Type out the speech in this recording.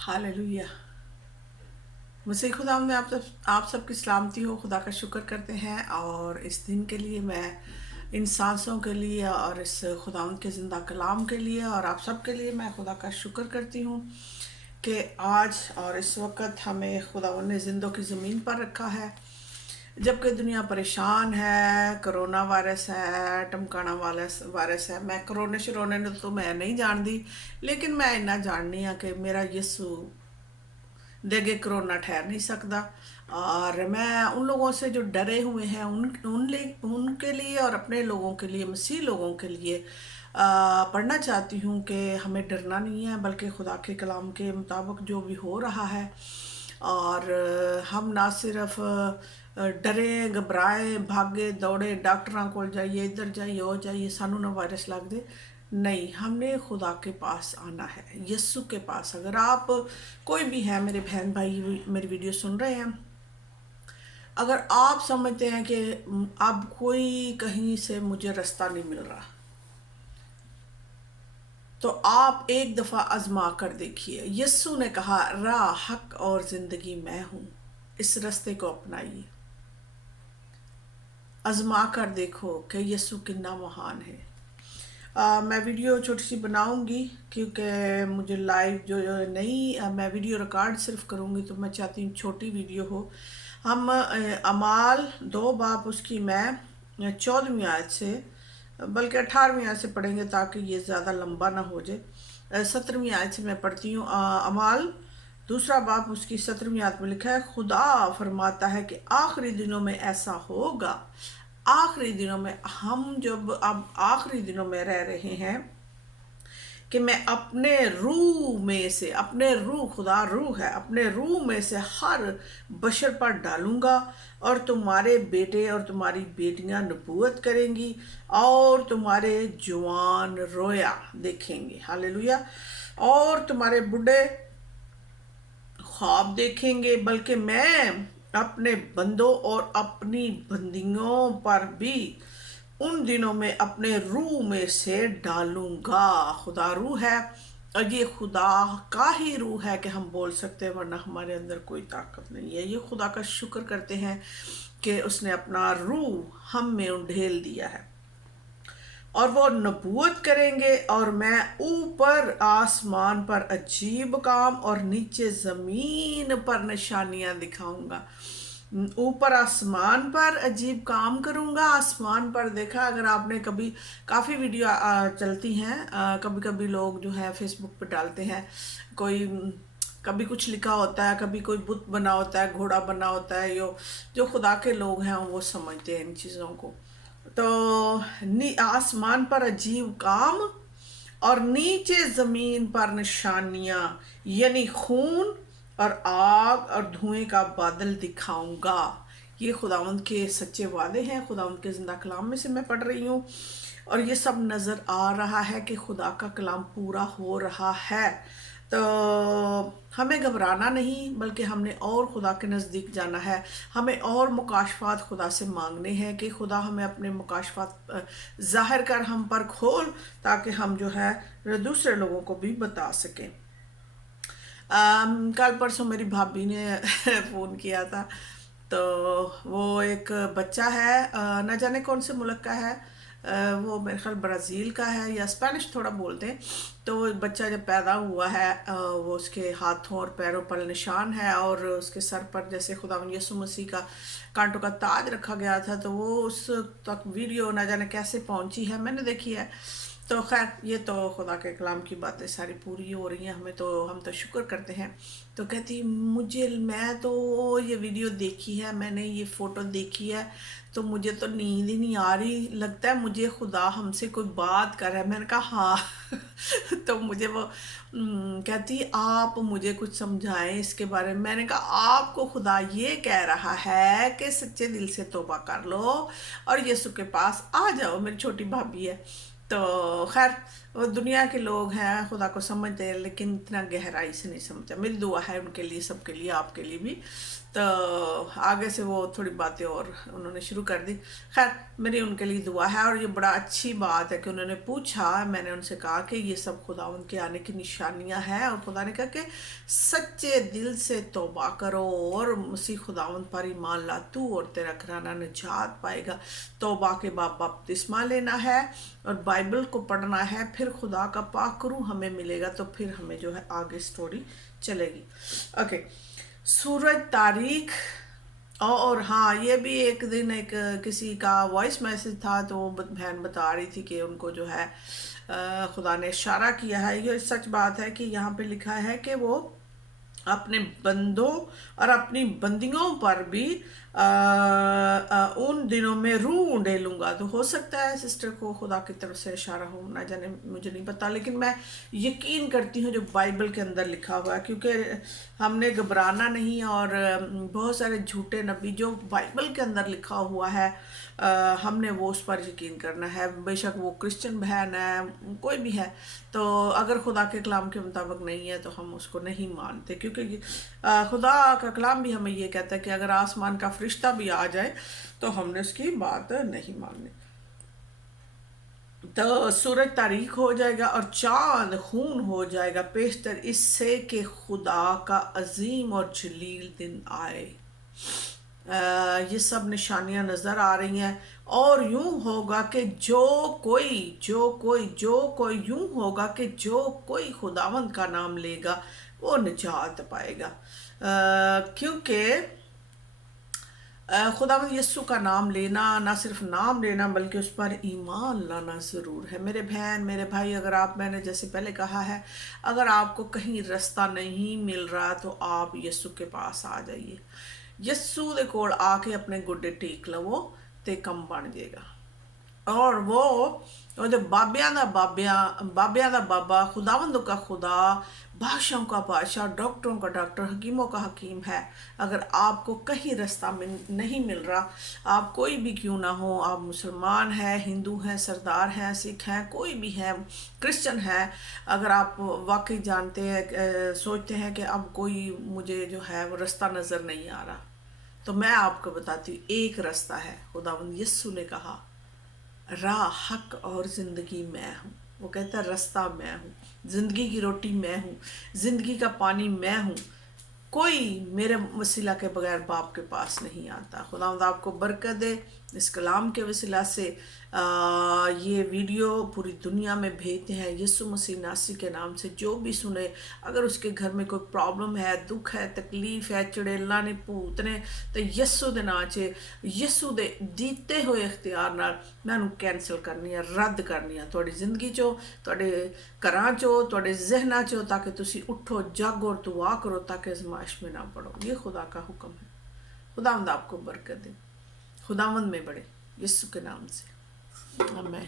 Hallelujah. मसीह खुदा में आप सबकी सलामती हो। खुदा का शुक्र करते हैं और इस दिन के लिए मैं इन सांसों के लिए और इस खुदावंद के ज़िंदा कलाम के लिए और आप सब के लिए मैं खुदा का शुक्र करती हूँ कि आज और इस वक्त हमें खुदावंद ने ज़िंदों की ज़मीन पर रखा है। जबकि दुनिया परेशान है, कोरोना वायरस है, टमकाना वायरस है। मैं करोने शरोने ने तो मैं नहीं जानती, लेकिन मैं इन्ना जाननी हाँ कि मेरा यीशु दे अगे करोना ठहर नहीं सकता। और मैं उन लोगों से जो डरे हुए हैं उनके लिए और अपने लोगों के लिए, मसीह लोगों के लिए पढ़ना चाहती हूँ कि हमें डरना नहीं है, बल्कि खुदा के कलाम के मुताबिक जो भी हो रहा है। और हम ना सिर्फ डरे घबराए भागे दौड़े डॉक्टरों को जाइए, इधर जाइए वो जाइए, सानू ना वायरस लग दे। नहीं, हमने खुदा के पास आना है, यस्सु के पास। अगर आप कोई भी है, मेरे बहन भाई मेरी वीडियो सुन रहे हैं, अगर आप समझते हैं कि अब कोई कहीं से मुझे रास्ता नहीं मिल रहा, तो आप एक दफ़ा आजमा कर देखिए। यस्सु ने कहा, राह हक और ज़िंदगी मैं हूँ, इस रास्ते को अपनाइए। आजमा कर देखो कि यस्सु कितना महान है। मैं वीडियो छोटी सी बनाऊंगी क्योंकि मुझे लाइव जो नहीं, मैं वीडियो रिकॉर्ड सिर्फ करूंगी, तो मैं चाहती हूँ छोटी वीडियो हो। हम अमाल 2 बाब उसकी मैं 14वीं आयत से, बल्कि 18वीं आयत से पढ़ेंगे ताकि ये ज़्यादा लंबा ना हो जाए। 17वीं आयत से मैं पढ़ती हूँ। अमाल 2 बाब उसकी 17वीं आयत में लिखा है, खुदा फरमाता है कि आखिरी दिनों में ऐसा होगा। आखिरी दिनों में, हम जब अब आखिरी दिनों में रह रहे हैं, कि मैं अपने रूह में से, अपने रूह, खुदा रूह है, अपने रूह में से हर बशर पर डालूंगा और तुम्हारे बेटे और तुम्हारी बेटियां नबूवत करेंगी और तुम्हारे जवान रोया देखेंगे। हालेलुया। और तुम्हारे बुढ़े ख्वाब देखेंगे। बल्कि मैं अपने बंदों और अपनी बंदियों पर भी उन दिनों में अपने रूह में से डालूंगा। खुदा रूह है और ये खुदा का ही रूह है कि हम बोल सकते हैं, वरना हमारे अंदर कोई ताकत नहीं है। ये खुदा का शुक्र करते हैं कि उसने अपना रूह हम में उंडेल दिया है और वो नबूवत करेंगे। और मैं ऊपर आसमान पर अजीब काम और नीचे ज़मीन पर निशानियां दिखाऊंगा। ऊपर आसमान पर अजीब काम करूंगा। आसमान पर देखा, अगर आपने कभी, काफ़ी वीडियो चलती हैं, कभी कभी लोग जो है फेसबुक पे डालते हैं, कोई कभी कुछ लिखा होता है, कभी कोई बुत बना होता है, घोड़ा बना होता है। जो खुदा के लोग हैं वो समझते हैं इन चीज़ों को। तो आसमान पर अजीब काम और नीचे जमीन पर निशानियां, यानी खून और आग और धुएं का बादल दिखाऊंगा। ये खुदावंद के सच्चे वादे हैं, खुदावंद के जिंदा कलाम में से मैं पढ़ रही हूँ। और ये सब नज़र आ रहा है कि खुदा का कलाम पूरा हो रहा है। तो हमें घबराना नहीं, बल्कि हमने और खुदा के नज़दीक जाना है। हमें और मुकाशफात खुदा से मांगने हैं कि खुदा हमें अपने मुकाशफात ज़ाहिर कर, हम पर खोल, ताकि हम जो है दूसरे लोगों को भी बता सकें। कल परसों मेरी भाभी ने फ़ोन किया था, तो वो एक बच्चा है, न जाने कौन से मुल्क का है, वो मेरे ख्याल ब्राज़ील का है या स्पेनिश थोड़ा बोलते हैं। तो वो बच्चा जब पैदा हुआ है, वो उसके हाथों और पैरों पर निशान है और उसके सर पर जैसे खुदावंद यीशु मसीह का कांटों का ताज रखा गया था। तो वो उस तक वीडियो न जाने कैसे पहुंची है, मैंने देखी है। तो खैर, ये तो खुदा के कलाम की बातें सारी पूरी हो रही हैं, हम तो शुक्र करते हैं। तो कहती, मैं तो ये वीडियो देखी है, मैंने ये फ़ोटो देखी है, तो मुझे तो नींद ही नहीं आ रही, लगता है मुझे खुदा हमसे कोई बात कर रहा है। मैंने कहा हाँ। तो मुझे वो कहती, आप मुझे कुछ समझाएं इसके बारे में। मैंने कहा, आपको खुदा ये कह रहा है कि सच्चे दिल से तौबा कर लो और यीशु के पास आ जाओ। मेरी छोटी भाभी है। तो खैर, وہ دنیا کے لوگ ہیں، خدا کو سمجھتے ہیں لیکن اتنا گہرائی سے نہیں سمجھتے. میری دعا ہے ان کے لیے، سب کے لیے، آپ کے لیے بھی. تو آگے سے وہ تھوڑی باتیں اور انہوں نے شروع کر دی. خیر میری ان کے لیے دعا ہے، اور یہ بڑا اچھی بات ہے کہ انہوں نے پوچھا. میں نے ان سے کہا کہ یہ سب خداوند کے آنے کی نشانیاں ہیں، اور خدا نے کہا کہ سچے دل سے توبہ کرو اور مسیح خداوند پر ایمان لا، تو اور تیرا گھرانہ نجات پائے گا. توبہ کے بعد بپتسمہ لینا ہے اور بائبل کو پڑھنا ہے، پھر خدا کا پاک روح ہمیں ملے گا، تو پھر ہمیں جو ہے آگے سٹوری چلے گی. اوکے، سورج تاریخ. اور ہاں یہ بھی ایک دن ایک کسی کا وائس میسج تھا، تو وہ بہن بتا رہی تھی کہ ان کو جو ہے خدا نے اشارہ کیا ہے. یہ سچ بات ہے کہ یہاں پہ لکھا ہے کہ وہ اپنے بندوں اور اپنی بندیوں پر بھی ان دنوں میں روح ڈالوں گا. تو ہو سکتا ہے سسٹر کو خدا کی طرف سے اشارہ ہو، نہ جانے، مجھے نہیں پتا، لیکن میں یقین کرتی ہوں جو بائبل کے اندر لکھا ہوا ہے، کیونکہ ہم نے گھبرانا نہیں. اور بہت سارے جھوٹے نبی جو بائبل کے اندر لکھا ہوا ہے ہم نے وہ اس پر یقین کرنا ہے، بے شک وہ کرسچن بہن ہے، کوئی بھی ہے. تو اگر خدا کے کلام کے مطابق نہیں ہے تو ہم اس کو نہیں مانتے، کیونکہ خدا کا کلام بھی ہمیں یہ کہتا ہے کہ اگر آسمان کا فرشتہ بھی آ جائے تو ہم نے اس کی بات نہیں ماننی. تو سورج تاریک ہو جائے گا اور چاند خون ہو جائے گا، پیشتر اس سے کہ خدا کا عظیم اور جلیل دن آئے. یہ سب نشانیاں نظر آ رہی ہیں. اور یوں ہوگا کہ جو کوئی یوں ہوگا کہ جو کوئی خداوند کا نام لے گا وہ نجات پائے گا. کیونکہ خداوند یسوع کا نام لینا، نہ صرف نام لینا بلکہ اس پر ایمان لانا ضرور ہے. میرے بہن، میرے بھائی، اگر آپ، میں نے جیسے پہلے کہا ہے، اگر آپ کو کہیں رستہ نہیں مل رہا تو آپ یسوع کے پاس آ جائیے. یسوع دے کول آ کے اپنے گڈے ٹیک لو تے کم بن جائے گا. اور وہ بابیاں دا بابا، خداوند کا خدا، بادشاہوں کا بادشاہ، ڈاکٹروں کا ڈاکٹر، حکیموں کا حکیم ہے. اگر آپ کو کہیں رستہ نہیں مل رہا، آپ کوئی بھی کیوں نہ ہو، آپ مسلمان ہیں، ہندو ہیں، سردار ہیں، سکھ ہیں، کوئی بھی ہے، کرسچن ہے، اگر آپ واقعی جانتے ہیں، سوچتے ہیں کہ اب کوئی مجھے جو ہے وہ رستہ نظر نہیں آ رہا، تو میں آپ کو بتاتی ہوں ایک رستہ ہے. خداوند یسوع نے کہا راہ، حق اور زندگی میں ہوں. وہ کہتا ہے رستہ میں ہوں، زندگی کی روٹی میں ہوں، زندگی کا پانی میں ہوں. کوئی میرے وسیلہ کے بغیر باپ کے پاس نہیں آتا. خداوند آپ کو برکت دے. اس کلام کے وسیلہ سے یہ ویڈیو پوری دنیا میں بھیجتے ہیں یسوع مسیح ناصری کے نام سے. جو بھی سنے، اگر اس کے گھر میں کوئی پرابلم ہے، دکھ ہے، تکلیف ہے، چڑیلاں نے، پوت نے، تو یسوع دے نام سے، یسوع دے دیتے ہوئے اختیار نال میں انہوں کینسل کرنی ہے، رد کرنی ہے تھوڑی زندگی چو، تھوڑے گھراں چو، تھوڑے ذہناں چو، تاکہ تسی اٹھو، جاگو اور دعا کرو تاکہ آزمائش میں نہ پڑو. یہ خدا کا حکم ہے. خداوند آپ کو برکت دے. خداوند میں بڑے، یسوع کے نام سے، آمین.